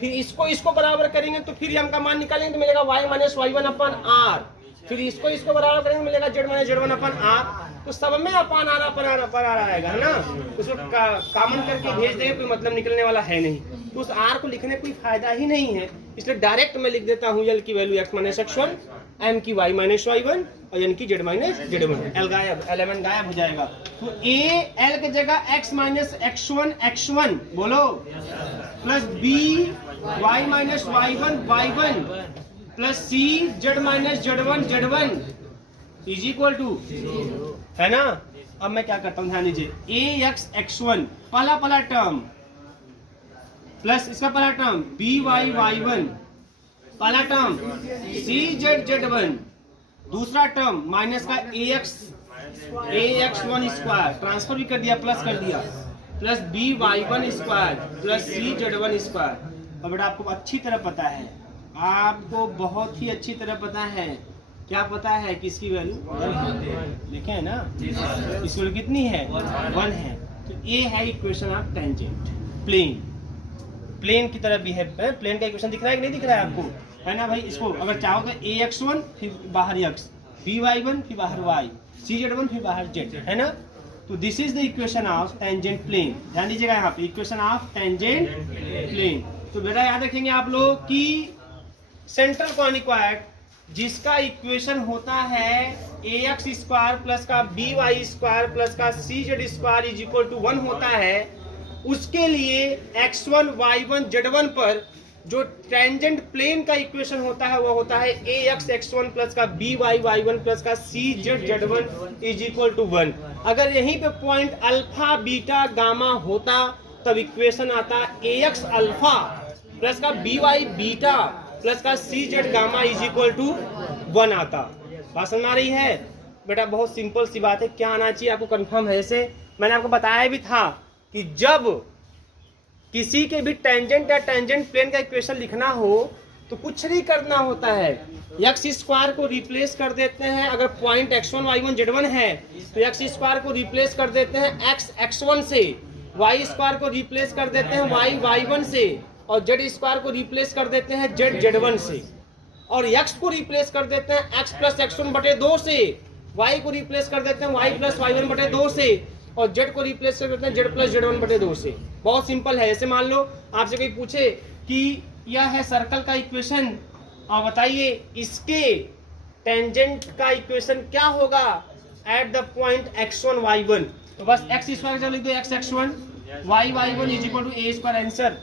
फिर इसको बराबर करेंगे तो फिर m का मान निकालेंगे तो मिलेगा y माइनस y1 अपन r। फिर इसको बराबर करेंगे मिलेगा z माइनस z1 अपन r। तो सब में अपन आ आएगा, है ना? उसको कॉमन करके भेज देंगे, कोई मतलब निकलने वाला है नहीं, तो उस r को लिखने कोई फायदा ही नहीं है। इसलिए डायरेक्ट मैं लिख देता हूँ यल की value x minus x1, m की y माइनस y1 और n की z माइनस z1। l गायब, एलिमेंट गायब हो जाएगा। तो a l की जगह x माइनस x1 बोलो plus b y minus y1 plus c z minus z1 is equal to, है ना? अब मैं क्या करता हूं, ध्यान दीजिए, AX1 पहला टर्म प्लस इसका पहला टर्म BY1 पहला टर्म CZ1 दूसरा टर्म माइनस का AX1 स्क्वायर, ट्रांसफर भी कर दिया, प्लस कर दिया, plus BY1 square plus CZ1 square. और बेटा आपको अच्छी तरह पता है, आपको बहुत ही अच्छी तरह पता है, क्या पता है कि इसकी वैल्यू देखे है ना, इसकी वैल्यू कितनी है, 1 है। तो ये है इक्वेशन ऑफ टेंजेंट, प्लेन की तरह बिहेव है। प्लेन का इक्वेशन दिख रहा है कि नहीं दिख रहा है आपको, है ना भाई? इसको अगर चाहो तो AX1 फिर बाहर x, BY1 फिर बाहर y, CZ1 फिर बाहर z, है ना? तो this is the equation of tangent plane. ध्यान दीजिएगा यहाँ पे, इक्वेशन ऑफ टेंजेंट प्लेन। तो बेटा याद रखेंगे आप लोग कि सेंट्रल कॉनिक्वाड जिसका इक्वेशन होता है ax स्क्वायर प्लस का by स्क्वायर प्लस का cz square is equal to 1 होता है, उसके लिए x1 y1 z1 पर जो टेंजेंट प्लेन का इक्वेशन होता है वो होता है ax x1 प्लस का by y1 प्लस का cz z1 is equal to 1। अगर यहीं पे पॉइंट अल्फा बीटा गामा होता तब इक्वेशन आता ax अल्फा प्लस का by बीटा प्लस का cz gamma is equal to 1 आता। बात समझ आ रही है बेटा? बहुत सिंपल सी बात है। क्या आना चाहिए आपको कंफर्म है? जैसे मैंने आपको बताया भी था कि जब किसी के भी टेंजेंट या टेंजेंट प्लेन का इक्वेशन लिखना हो तो कुछ नहीं करना होता है, एक्स स्क्वायर को रिप्लेस कर देते हैं। अगर पॉइंट x1 y1 z1 है तो एक्स स्क्वायर को रिप्लेस कर देते हैं x x1 से, वाई स्क्वायर को रिप्लेस कर देते हैं y y1 से, और जेड स्क्वायर को रिप्लेस कर देते हैं जेड z1 से, और x को रिप्लेस कर देते हैं x प्लस x1 बटे 2 से, y को रिप्लेस कर देते हैं y प्लस y1 बटे 2 से, और z को रिप्लेस कर देते हैं z प्लस z1 बटे 2 से। बहुत सिंपल है। ऐसे मान लो आपसे कोई पूछे कि यह है सर्कल का इक्वेशन और बताइए इसके टेंजेंट का इक्वेशन क्या होगा eight the point x1 y1, तो बस x स्क्वायर लिख दो x x1 y y1 is equal to a square answer.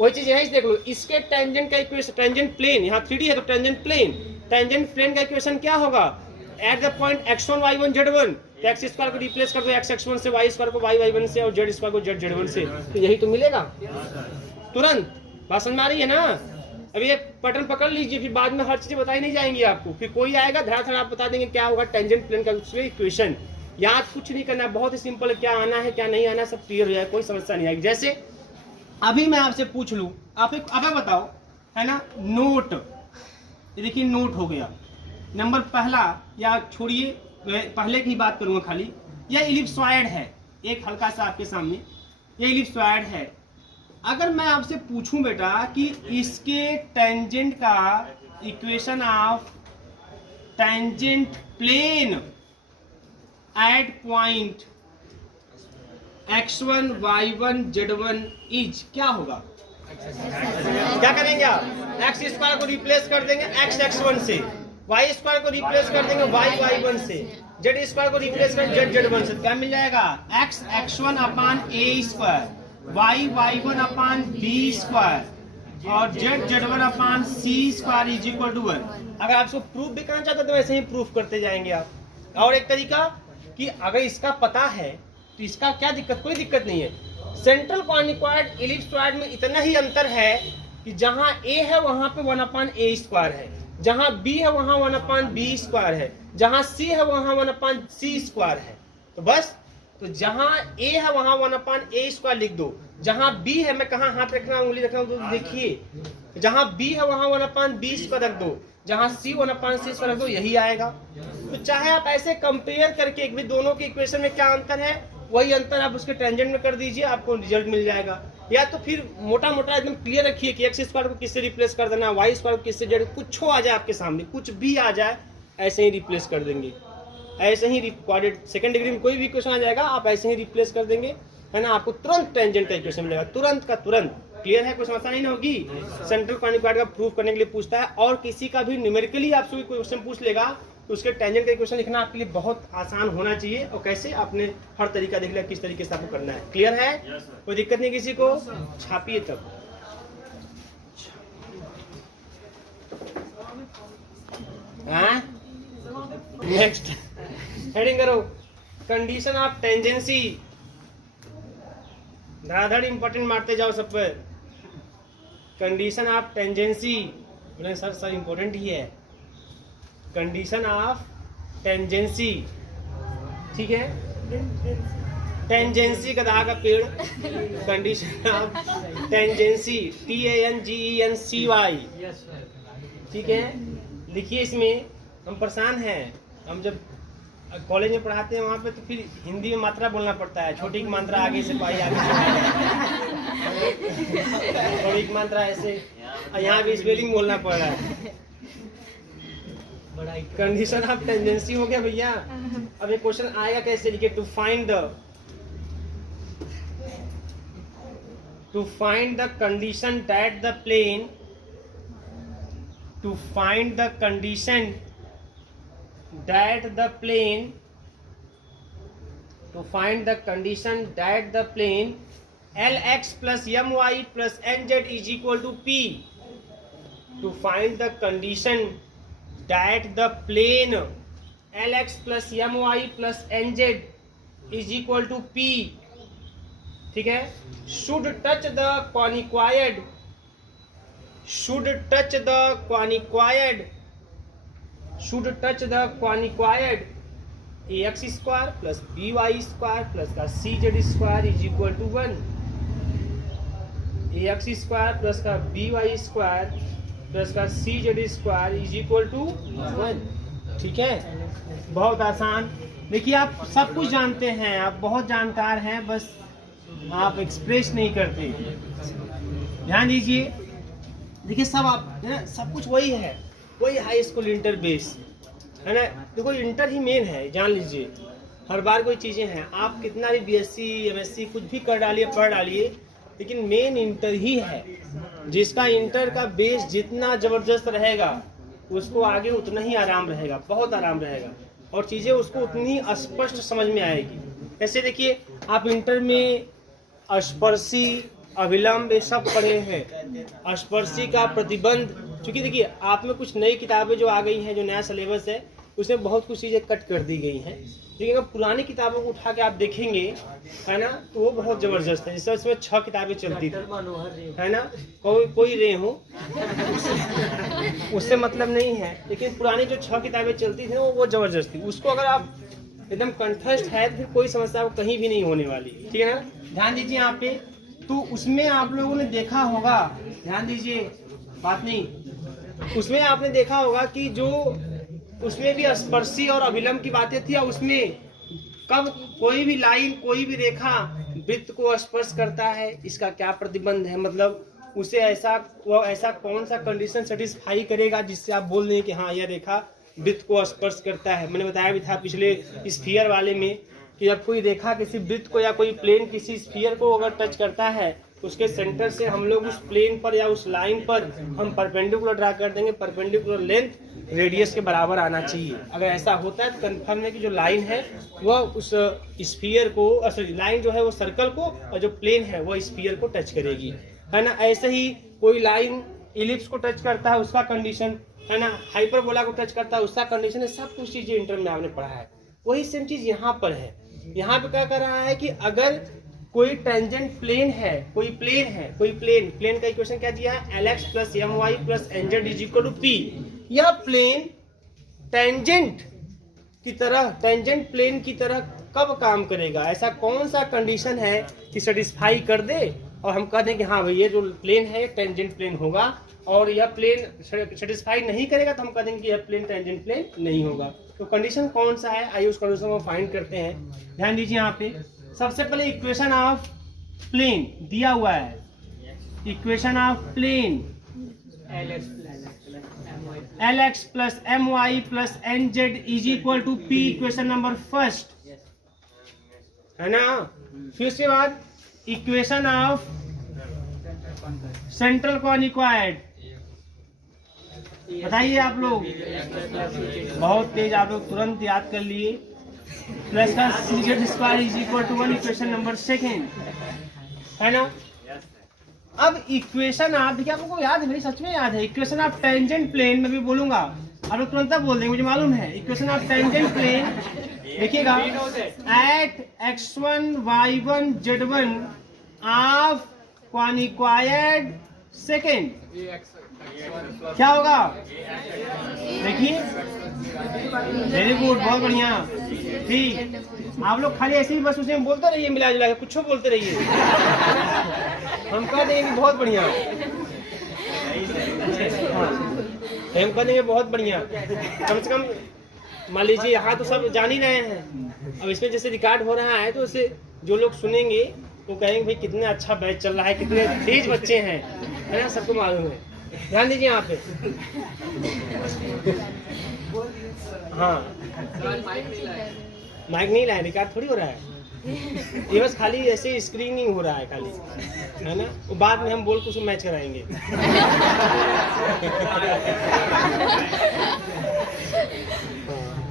वही चीज यहीं देख लो, इसके टेंजेंट का इक्वेशन, टेंजेंट प्लेन यहाँ 3D है तो टेंजेंट प्लेन का इक्वेशन क्या होगा eight the point x1 y1 z1, तो x स्क्वायर को रिप्लेस कर दो x x1 से, y स्क्वायर को y y1 से, और z स्क्वायर को z z1 से, तो यही तो मिलेगा तुरंत। बात समझ में आ रही है ना? अब ये पैटर्न पकड़ लीजिए, फिर बाद में हर चीजें बताई नहीं जाएंगी आपको, फिर कोई आएगा धड़ाधड़ आप बता देंगे क्या होगा टेंजेंट प्लेन का इक्वेशन। याद कुछ नहीं करना, बहुत ही सिंपल है, क्या आना है क्या नहीं आना सब क्लियर हो जाए, कोई समस्या नहीं आएगी। जैसे अभी मैं आपसे पूछ लूं, आप बताओ है ना, नोट, ये देखिए नोट हो गया नंबर पहला, या छोड़िए पहले की बात करूंगा खाली, यह इलिप्सॉइड है, एक हल्का सा आपके सामने ये इलिप्सॉइड है। अगर मैं आपसे पूछूं बेटा कि इसके टेंजेंट का equation of tangent plane at point x1 y1 z1 is क्या होगा? क्या करेंगे आप? एक्स स्क्वायर को रिप्लेस कर देंगे x x1 से, वाई स्क्वायर को रिप्लेस कर देंगे y y1 से, जेड स्क्वायर को रिप्लेस कर z z1 से, क्या मिल जाएगा? x x1 upon a square, y y1 upon b square, और z z1 upon c square is equal to 1। अगर आपको प्रूफ भी करना चाहते तो वैसे ही प्रूफ करते जाएंगे आप। और एक तरीका कि अगर इसका पता है तो इसका क्या दिक्कत, कोई दिक्कत नहीं है। सेंट्रल कॉनिक्वाइड इलिप्सॉइड में इतना ही अंतर है कि जहां a है वहां पे 1 अपान a स्क्वायर है, जहां b है वहां 1 अपान b स्क्वायर है, जहां c है वहां 1 अपान c स्क्वायर है। तो बस, तो जहां a है वहां 1 अपान a स्क्वायर लिख दो, जहां b है, मैं कहाँ हाथ रखना उंगली रखना तो देखिए, जहां b है वहां 1 अपान b स्क्वायर रख दो, जहां c 1 अपान c स्क्वायर रख दो, यही आएगा। तो चाहे आप ऐसे कंपेयर करके एक भी दोनों के इक्वेशन में क्या अंतर है वही अंतर आप उसके टेंजेंट में कर दीजिए, आपको रिजल्ट मिल जाएगा। या तो फिर मोटा मोटा एकदम क्लियर रखिए कि एक्स स्क्वायर को किससे रिप्लेस कर देना, वाई स्क्वायर को किससे, जेड कुछ आ जाए आपके सामने, कुछ भी आ जाए ऐसे ही रिप्लेस कर देंगे, ऐसे ही सेकंड डिग्री में कोई भी इक्वेशन आ जाएगा आप ऐसे ही रिप्लेस कर देंगे, है ना, आपको तुरंत टेंजेंट का इक्वेशन मिलेगा, तुरंत का तुरंत। क्लियर है? कोई समस्या नहीं होगी। सेंट्रल कॉनिक्वाइड का प्रूफ करने के लिए पूछता है, और किसी का भी न्यूमेरिकली आपसे कोई क्वेश्चन पूछ लेगा तो उसके टेंजेंट का इक्वेशन लिखना आपके लिए बहुत आसान होना चाहिए। और कैसे, आपने हर तरीका देख लिया किस तरीके से आपको करना है। क्लियर है? कोई दिक्कत नहीं किसी को? छापिए तब। नेक्स्ट हेडिंग करो, कंडीशन ऑफ टेंजेंसी। धड़ाधड़ इंपॉर्टेंट मारते जाओ सब पर। कंडीशन ऑफ टेंजेंसी, बोले सर इंपॉर्टेंट ही है। कंडीशन ऑफ टेंजेंसी, ठीक है, टेंजेंसी गधा का पेड़। कंडीशन ऑफ टेंजेंसी, TANGENCY, ठीक है। लिखिए, इसमें हम परेशान हैं, हम जब कॉलेज में पढ़ाते हैं वहाँ पे तो फिर हिंदी में मात्रा बोलना पड़ता है, छोटी की मात्रा आगे से पाई आगे से बड़ी की मात्रा ऐसे, यहाँ भी स्पेलिंग बोलना पड़ रहा है। कंडीशन ऑफ टेंजेंसी हो गया भैया। अब ये क्वेश्चन आएगा कैसे, लिखिए, to find the condition that the plane to find the condition that the plane Lx plus My plus Nz is equal to P. To find the condition that the plane Lx plus My plus Nz is equal to P, ठीक है, should touch the conicoid ax square plus by square plus का cz square is equal to 1. ax square plus का by square plus का cz square is equal to 1. ठीक है, बहुत आसान. देखिए आप सब कुछ जानते हैं, आप बहुत जानकार हैं, बस आप एक्सप्रेस नहीं करते. ध्यान दीजिए. देखिए सब आप है ना, सब कुछ वही है, वही हाई स्कूल इंटर बेस है ना. देखो इंटर ही मेन है, जान लीजिए. हर बार कोई चीज़ें हैं, आप कितना भी बीएससी एमएससी कुछ भी कर डालिए, पढ़ डालिए, लेकिन मेन इंटर ही है. जिसका इंटर का बेस जितना ज़बरदस्त रहेगा उसको आगे उतना ही आराम रहेगा, बहुत आराम रहेगा, और चीज़ें उसको उतनी स्पष्ट समझ में आएगी. ऐसे देखिए आप इंटर में स्पर्शी, अभिलंब ये सब पढ़े हैं. स्पर्शी का प्रतिबंध, क्योंकि देखिए आप में कुछ नई किताबें जो आ गई हैं, जो नया सिलेबस है उसमें बहुत कुछ चीज़ें कट कर दी गई हैं. लेकिन अगर पुरानी किताबों को उठा के आप देखेंगे है ना, तो वो बहुत ज़बरदस्त है. जैसे इसमें 6 किताबें चलती थी है ना, कोई रे हो उससे मतलब नहीं है, लेकिन पुरानी जो 6 किताबें चलती थी वो ज़बरदस्त थी. उसको अगर आप एकदम कंठस्थ है तो फिर कोई समस्या आपको कहीं भी नहीं होने वाली. ठीक है ना. ध्यान दीजिए यहाँ पे, तो उसमें आप लोगों ने देखा होगा, ध्यान दीजिए, बात नहीं, उसमें आपने देखा होगा कि जो उसमें भी स्पर्शी और अभिलंब की बातें थी, और उसमें कब कोई भी लाइन, कोई भी रेखा वृत्त को स्पर्श करता है, इसका क्या प्रतिबंध है, मतलब उसे ऐसा कौन सा कंडीशन सेटिस्फाई करेगा जिससे आप बोल दें कि हाँ यह रेखा वृत्त को स्पर्श करता है. मैंने बताया भी था पिछले स्फीयर वाले में कि जब कोई रेखा किसी वृत्त को या कोई प्लेन किसी स्फीयर को अगर टच करता है तो उसके सेंटर से हम लोग उस प्लेन पर या उस लाइन पर हम परपेंडिकुलर ड्रा कर देंगे. परपेंडिकुलर लेंथ रेडियस के बराबर आना चाहिए. अगर ऐसा होता है तो कंफर्म है कि जो लाइन है वह उस स्फीयर को, लाइन जो है वो सर्कल को, और जो प्लेन है वो स्फीयर को टच करेगी, है ना. ऐसे ही कोई लाइन इलिप्स को टच करता है उसका कंडीशन, है ना, हाइपरबोला को टच करता है उसका कंडीशन है. सब कुछ चीजें इंटर में आपने पढ़ा है. वही सेम चीज यहाँ पर है. यहाँ पे क्या कर रहा है कि अगर कोई टेंजेंट प्लेन है, कोई प्लेन का इक्वेशन क्या दिया है, Lx plus My plus Nz is equal to P. यह प्लेन टेंजेंट प्लेन की तरह कब काम करेगा, ऐसा कौन सा कंडीशन है कि सेटिस्फाई कर दे और हम कह दें कि हाँ भाई ये जो प्लेन है टेंजेंट प्लेन होगा, और यह प्लेन सेटिस्फाई नहीं करेगा तो हम कह देंगे कि यह प्लेन टेंजेंट प्लेन नहीं होगा. तो कंडीशन कौन सा है, आइए उस कंडीशन को फाइंड करते हैं. ध्यान दीजिए यहाँ पे, सबसे पहले इक्वेशन ऑफ प्लेन दिया हुआ है. Equation of plane Lx plus My plus Nz is equal to P, equation number first, है ना. फिर उसके बाद इक्वेशन ऑफ सेंट्रल कॉनिकॉइड, बताइए आप लोग, बहुत तेज आप लोग तुरंत याद कर लिए. प्लस का cz square is equal to 1, equation number second, है ना. अब इक्वेशन आप देखिए, आप लोगों को याद है, मेरी सच में याद है. इक्वेशन ऑफ टेंजेंट प्लेन में भी बोलूंगा, आप लोग तुरंत बोल देंगे, मुझे मालूम है. इक्वेशन ऑफ टेंजेंट प्लेन देखिएगा, at x1 y1 z1 of conicoid second क्या होगा, देखिए. वेरी गुड, बहुत बढ़िया. ठीक, आप लोग खाली ऐसे ही बस उसे बोलते रहिए, मिला जुला के कुछ बोलते रहिए, हम कह देंगे बहुत बढ़िया. हम कह देंगे बहुत बढ़िया. कम से कम मान लीजिए यहाँ तो सब जान ही रहे हैं, अब इसमें जैसे रिकॉर्ड हो रहा है तो उसे जो लोग सुनेंगे वो कहेंगे भाई कितना अच्छा बैच चल रहा है, कितने तेज बच्चे हैं, है ना, सबको मालूम है. ध्यान दीजिए यहाँ पे. हाँ माइक नहीं लाया, रिकॉर्ड थोड़ी हो रहा है. ये बस खाली ऐसे स्क्रीनिंग हो रहा है खाली, है ना। वो बाद में हम बोल कुछ मैच कराएंगे।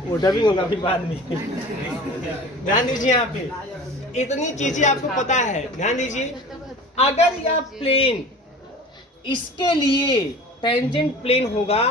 वो डबिंग होगा फिर बाद में। ध्यान दीजिए यहाँ पे, इतनी चीजें आपको पता है। ध्यान दीजिए, अगर यह प्लेन इसके लिए टेंजेंट प्लेन होगा